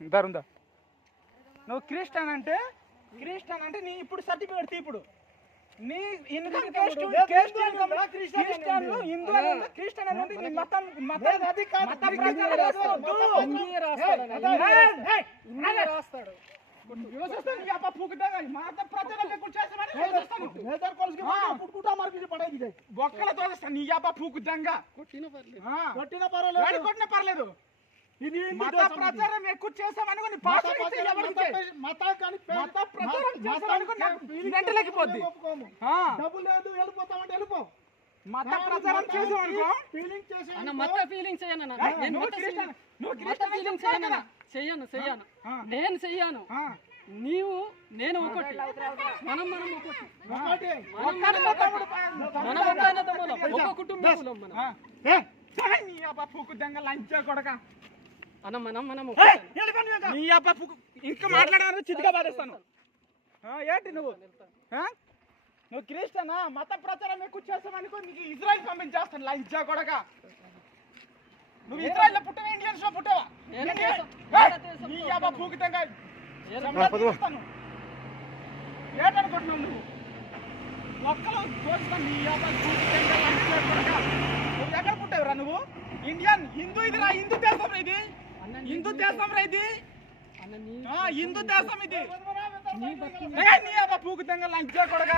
దరుందా నువ్వు క్రిస్టియన్ అంటే నీ ఇప్పుడు సర్టిఫికేట్ ఇప్పుడు నీ ఇన్కమ్ క్రిస్టియన్లు హిందువులు క్రిస్టియన్ అనేది నీ మతం రాస్తాడు బొక్కలతో నీ యాప పూకు దంగా కొట్టిన పర్లేదు ఇది మత ప్రచారం ఎక్కువ చేసామనుకుని మత ప్రచారం చేసామనుకో చెయ్యను నేను చెయ్యను నేను ఒకటి మనం ఒకటి ఒక కుటుంబంలో లంచ కొడక మనం ఇంకా మాట్లాడాలని చితిగా పారేస్తాను ఏంటి నువ్వు క్రిస్టియనా మత ప్రచారం ఎక్కువ చేస్తామనుకో నీకు ఇజ్రాయెల్ పంపించేస్తాను లంచ కొడక నువ్వు ఇజ్రాయెల్ లో పుట్టవా ఇండియన్స్ లో పుట్టావా పూకితంగా ఏంటనుకుంటున్నావు నువ్వు ఒక్కలో చూస్తాను నువ్వు ఎక్కడ పుట్టావురా నువ్వు ఇండియన్ హిందూ ఇది రా హిందూ దేశం ఇది హిందూ దేశం రా ఇది హిందూ దేశం ఇది నీ పూకితంగా లంచ కొడక